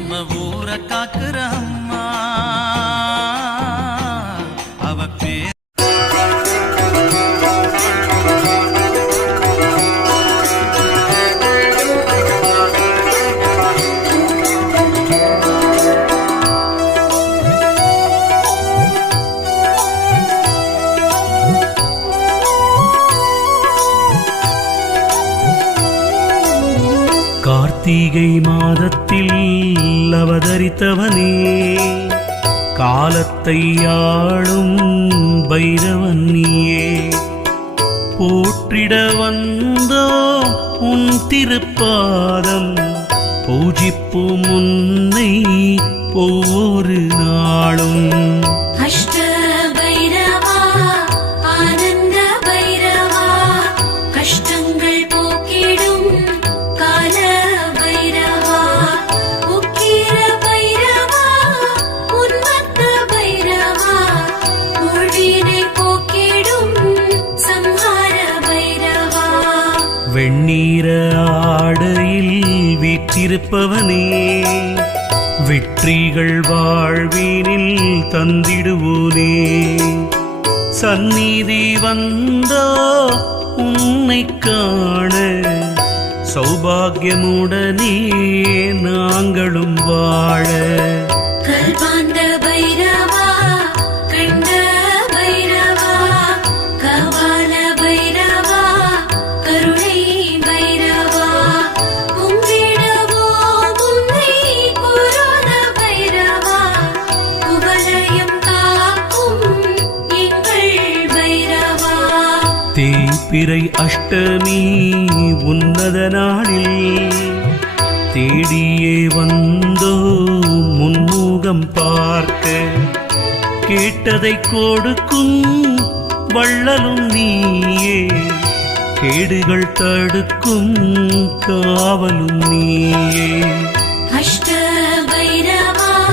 நம்ம ஊரை காக்குற காலத்தை ஆளும் பைரவன் நீயே. போற்றிட வந்தோ உன் திருப்பாதம். பூஜிப்பு முன்னை ஒவ்வொரு நாளும். வீற்றிருப்பவனே வெற்றிகள் வாழ்வீனில் தந்திடுவோனே. சந்நிதி வந்தோ உன்னை காண சௌபாகியமுடனே நாங்களும் வாழ. கல்பாண்ட பைரவா நாளில் தேடியே வந்தோ முன்முகம் பார்க்க. கேட்டதை கொடுக்கும் வள்ளலும் நீயே. கேடுகள் தடுக்கும் காவலும் நீயே. அஷ்ட பைரவா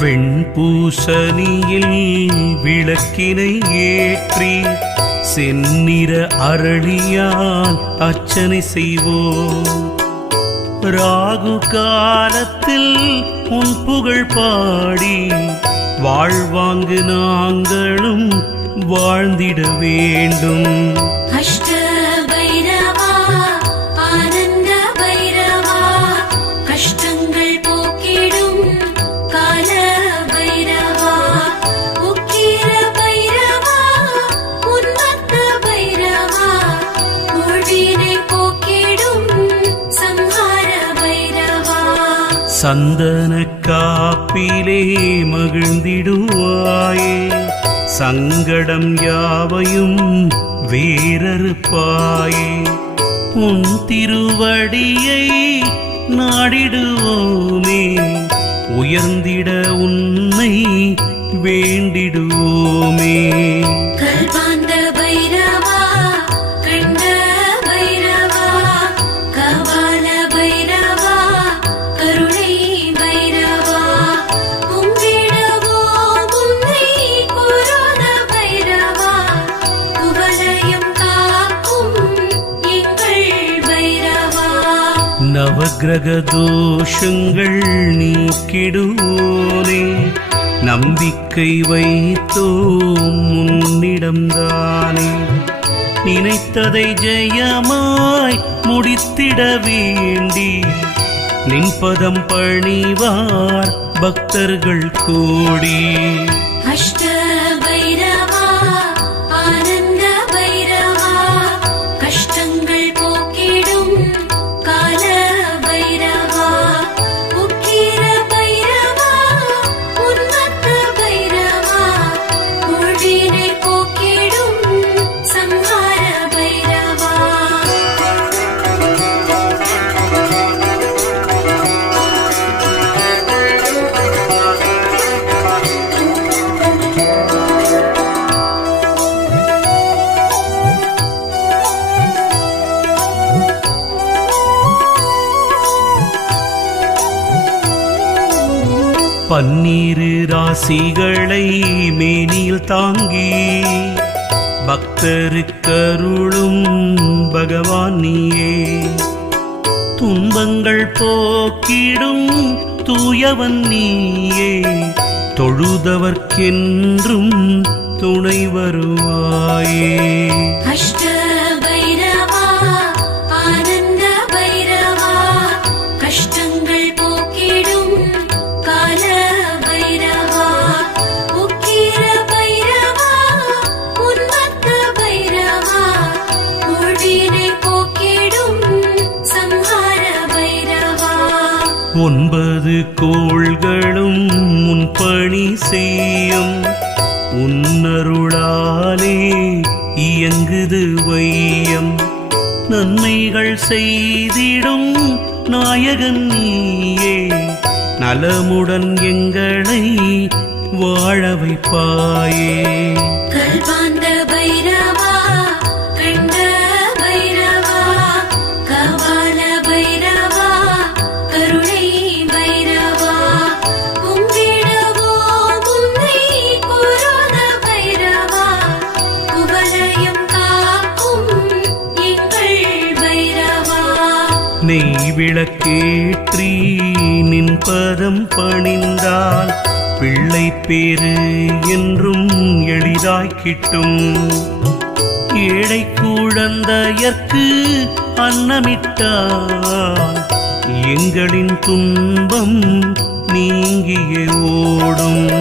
வெண்பூசணியில் விளக்கினை ஏற்றி செந்நிற அரளியால் அர்ச்சனை செய்வோம். ராகு காலத்தில் உன் புகழ் பாடி வாழ்வாங்கு நாங்களும் வாழ்ந்திட வேண்டும். அஷ்ட சந்தன காப்பிலே மகிழ்ந்திடுவாயே. சங்கடம் யாவையும் வேறறுப்பாயே. உன் திருவடியை நாடிடுவோமே. உயர்ந்திட உன்னை வேண்டிடுவோமே. நவக்கிரக தோஷங்கள் நீக்கிடுவோனே. நம்பிக்கை வைத்தோம் முன்னிடம்தானே நினைத்ததை ஜெயமாய் முடித்திட வேண்டி. நின்பதம் பணிவார் பக்தர்கள் கோடி. அஷ்ட பன்னீரு ராசிகளை மேனியில் தாங்கி பக்தருக்கருளும் பகவான் நீயே. துன்பங்கள் போக்கிடும் தூயவன் நீயே. தொழுதவர்க்கென்றும் துணை வருவாயே. ஒன்பது கோள்களும் உன் பணி செய்யும். உன்னருளாலே இயங்குது வையம். நன்மைகள் செய்திடும் நாயகன் நீயே. நலமுடன் எங்களை வாழ வைப்பாயே. விளக்கேற்றி நின் பதம் பணிந்தால் பிள்ளை பேரு என்றும் எளிதாய் கிட்டும். ஏழை குழந்தையற்கு அன்னமிட்டால் எங்களின் துன்பம் நீங்கிய ஓடும்.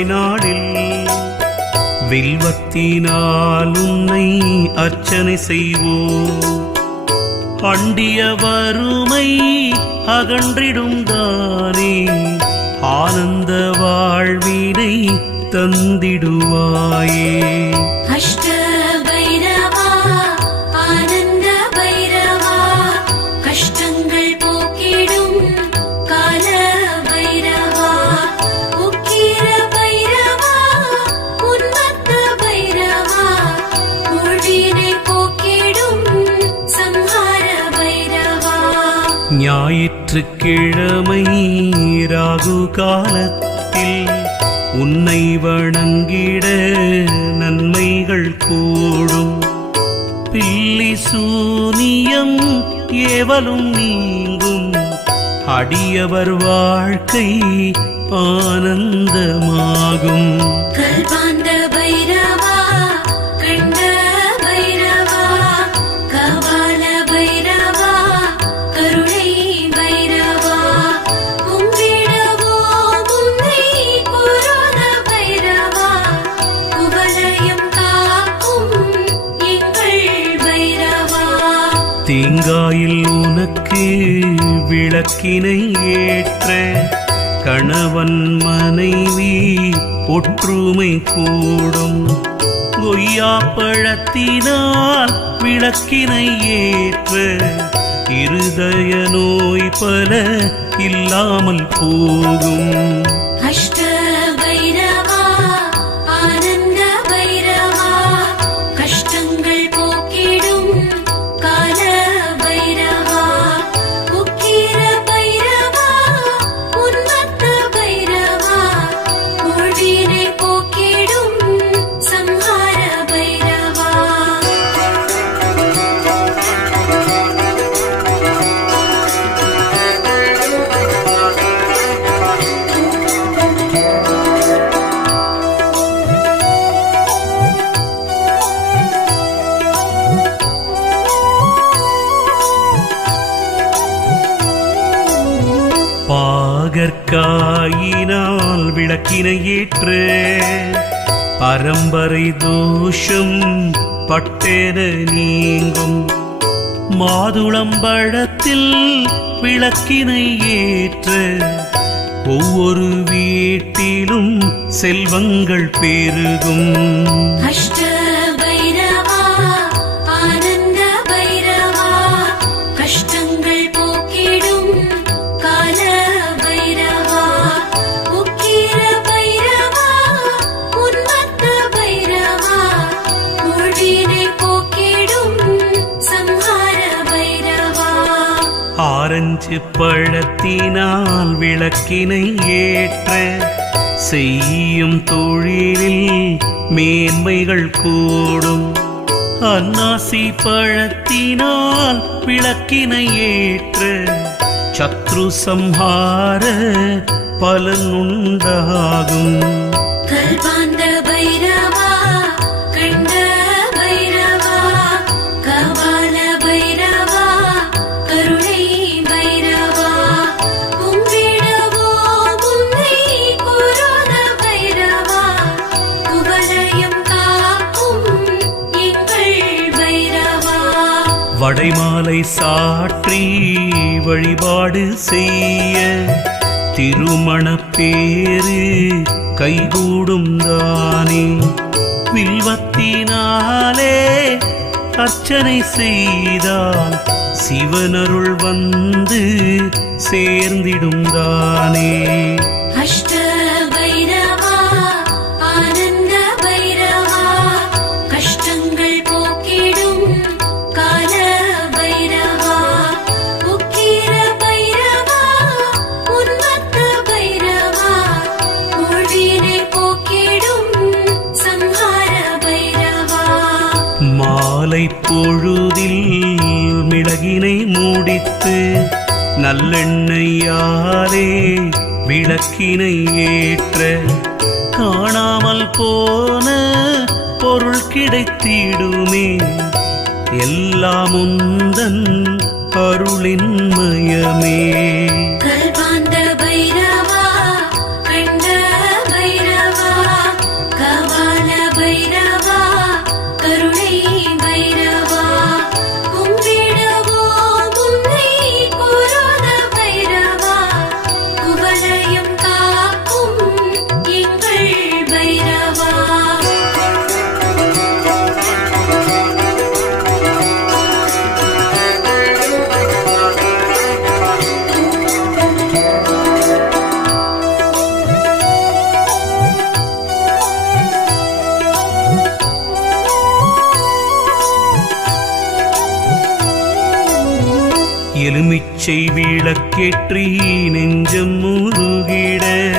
செவ்வாய் நாளில் வில்வத்தினால் உன்னை அர்ச்சனை செய்வோம். அண்டிய வறுமை அகன்றிடும் தானே ஆனந்த வாழ்வினை தந்திடுவாயே. அஷ்ட ஞாயிற்றுக்கிழமை ராகு காலத்தில் உன்னை வணங்கிட நன்மைகள் கூடும். பில்லி சூனியம் ஏவலும் நீங்கும். அடியவர் வாழ்க்கை ஆனந்தமாகும். கல்பாந்த விளக்கினை ஏற்ற கணவன் மனைவி ஒற்றுமை கூடும். கொய்யா பழத்தினால் விளக்கினை ஏற்ற இருதய நோய் பல இல்லாமல் போகும். அஷ்ட பரம்பரை தோஷம் பட்டென நீங்கும். மாதுளம்பழத்தில் விளக்கினை ஏற்ற ஒவ்வொரு வீட்டிலும் செல்வங்கள் பெருகும். அஷ்ட ஆரஞ்சு பழத்தினால் விளக்கினை ஏற்ற செய்யும் தொழிலில் மேன்மைகள் கூடும். அன்னாசி பழத்தினால் விளக்கினை ஏற்ற சத்ரு சம்ஹார பலனுண்டாகும் உண்டாகும். மாலை சாற்றி வழிபாடு செய்ய திருமணப் பேரு கைகூடும் தானே. வில்வத்தினாலே அர்ச்சனை செய்தால் சிவனருள் வந்து சேர்ந்திடும் தானே. அஷ்ட விளக்கினை ஏற்ற காணாமல் போன பொருள் கிடைத்திடுமே. எல்லாம் உந்தன் விளக்கேற்றி நெஞ்சம் முருகிட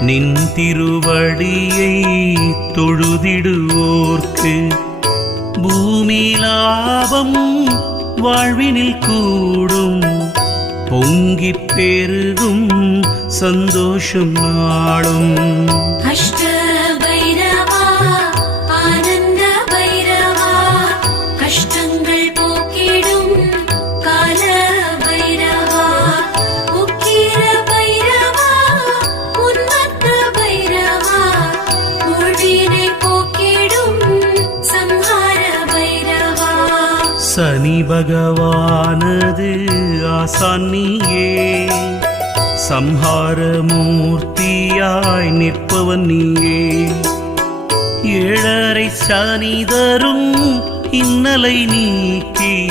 நின் திருவடியை தொழுதிடுவோர்க்கு. பூமி லாபம் வாழ்வினில் கூடும். பொங்கிப் பெருகும் சந்தோஷம் நாளும். அஷ்ட சனி பகவானது ஆசானியே சம்ஹார மூர்த்தியாய் நிற்பவன் நீயே. ஏழரை சனி தரும் இன்னலை நீக்கி.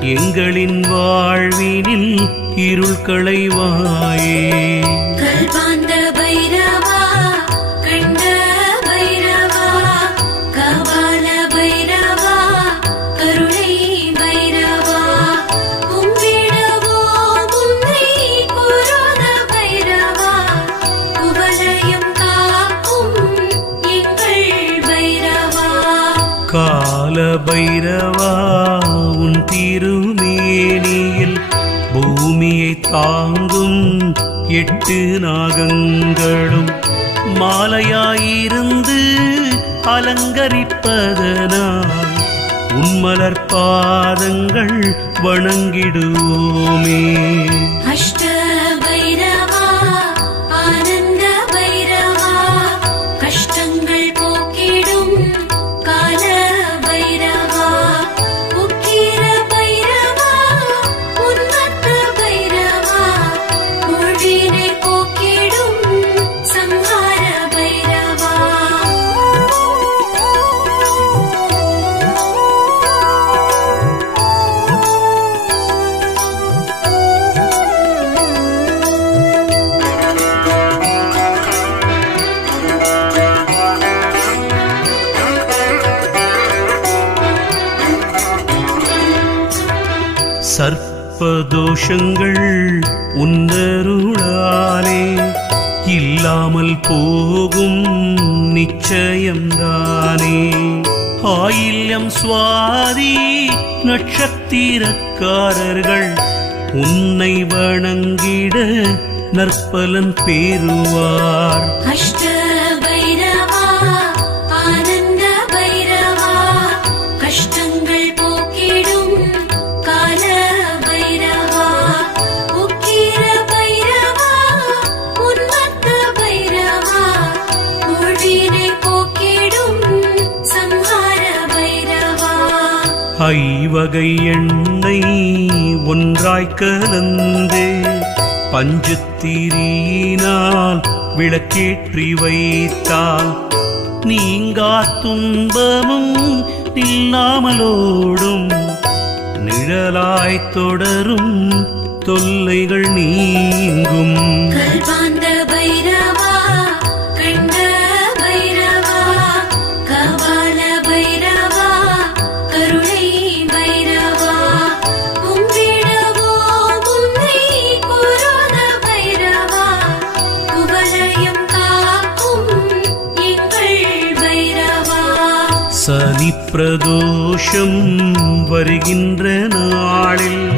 எங்களின் வாழ்வினில் இருள் களைவாயே பைரவா உன் திருமேனியில் பூமியை தாங்கும் எட்டு நாகங்களும் மாலையாயிருந்து அலங்கரிப்பதனால் உன்மலர் பாதங்கள் வணங்கிடுவோமே. அஷ்ட சர்ப்பதோஷங்கள் உன்னருளாலே இல்லாமல் போகும் நிச்சயம்தானே. ஆயில்யம் சுவாதி நட்சத்திரக்காரர்கள் உன்னை வணங்கிட நற்பலன் பேருவார். அஷ்ட ஐவகை எண்ணெய் ஒன்றாய் கலந்து பஞ்சுத்திரியினால் விளக்கேற்றி வைத்தால் நீங்கா துன்பமும் இல்லாமலோடும் நிழலாய் தொடரும் தொல்லைகள் நீங்கும். கல்வாந்த பைரவா பிரதோஷம் வருகின்ற நாளில்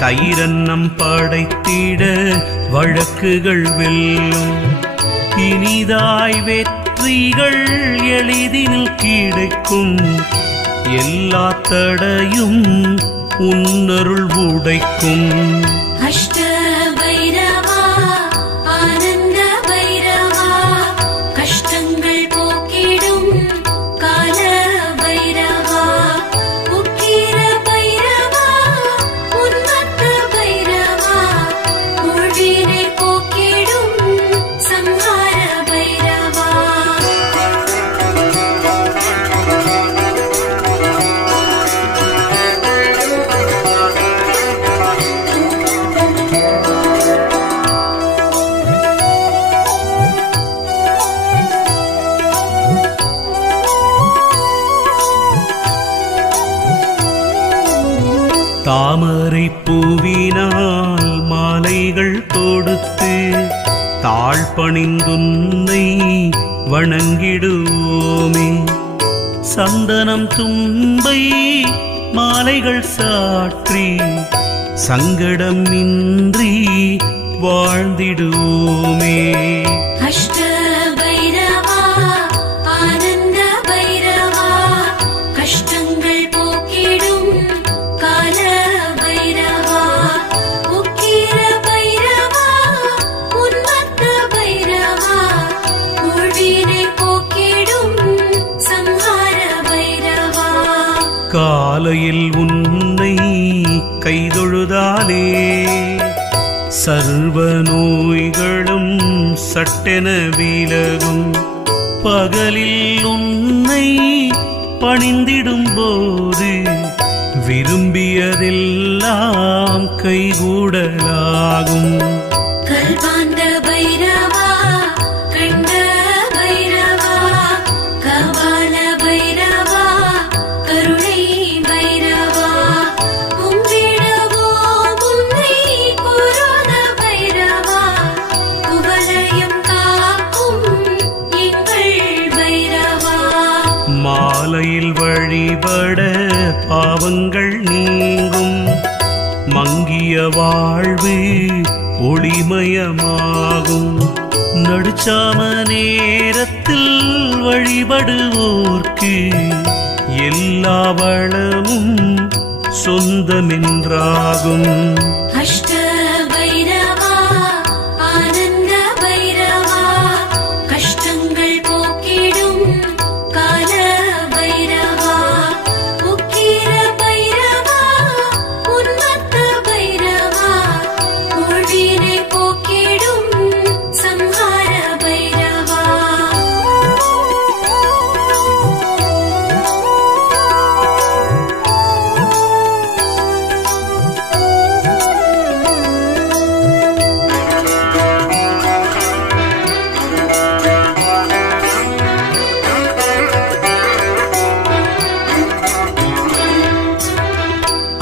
தைரன்னம் படைத்திட வழக்குகள் வெல்லும். இனிதாய் வெற்றிகள் எளிதில் கிடைக்கும். எல்லா தடையும் உன்னருள் உடைக்கும். அஷ்ட தும்பை மாலைகள் சாற்றி சங்கடம் இன்றி வாழ்ந்திடுவோமே. அஷ்ட கைதொழுதாலே சர்வ நோய்களும் சட்டென விலகும். பகலில் உன்னை பணிந்திடும் போது விரும்பியதெல்லாம் கைகூடலாகும். கல்வாந்த பைரவா நடுச்சாம நேரத்தில் வழிபடுவோர்க்கு எல்லா வளமும் சொந்தமென்றாகும். அஷ்ட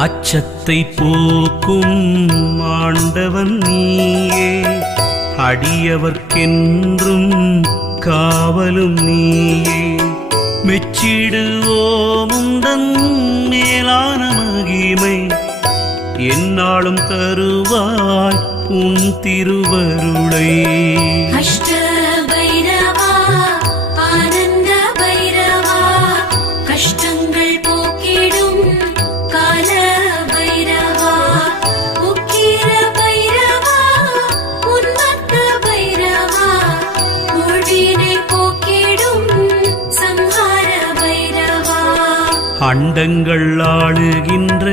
அச்சத்தை போக்கும் ஆண்டவன் நீயே. அடியவர்க்கென்றும் காவலும் நீயே. மெச்சிடுவோமுந்தன் மேலான மகிமை. என்னாலும் தருவாய் உன் திருவருளை. அஷ்ட அண்டங்கள் ஆளுகின்ற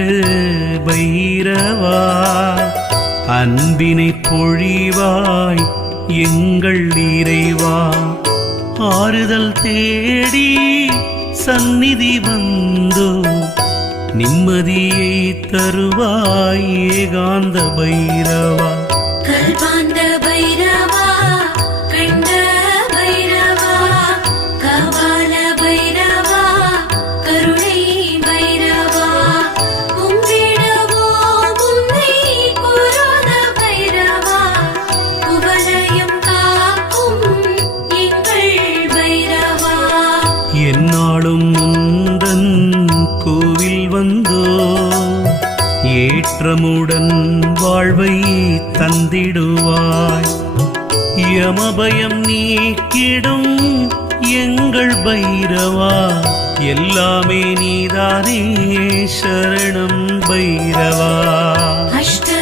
பைரவா அன்பினை பொழிவாய் எங்கள் இறைவா. ஆறுதல் தேடி சந்நிதி வந்தோ நிம்மதியை தருவாய் ஏகாந்த பைரவா. என்னாலும் முந்தன் கோவில் வந்தோ. ஏற்றமுடன் வாழ்வை தந்திடுவாய். யமபயம் நீக்கிடும் எங்கள் பைரவா. எல்லாமே நீதானே சரணம் பைரவா. அஷ்ட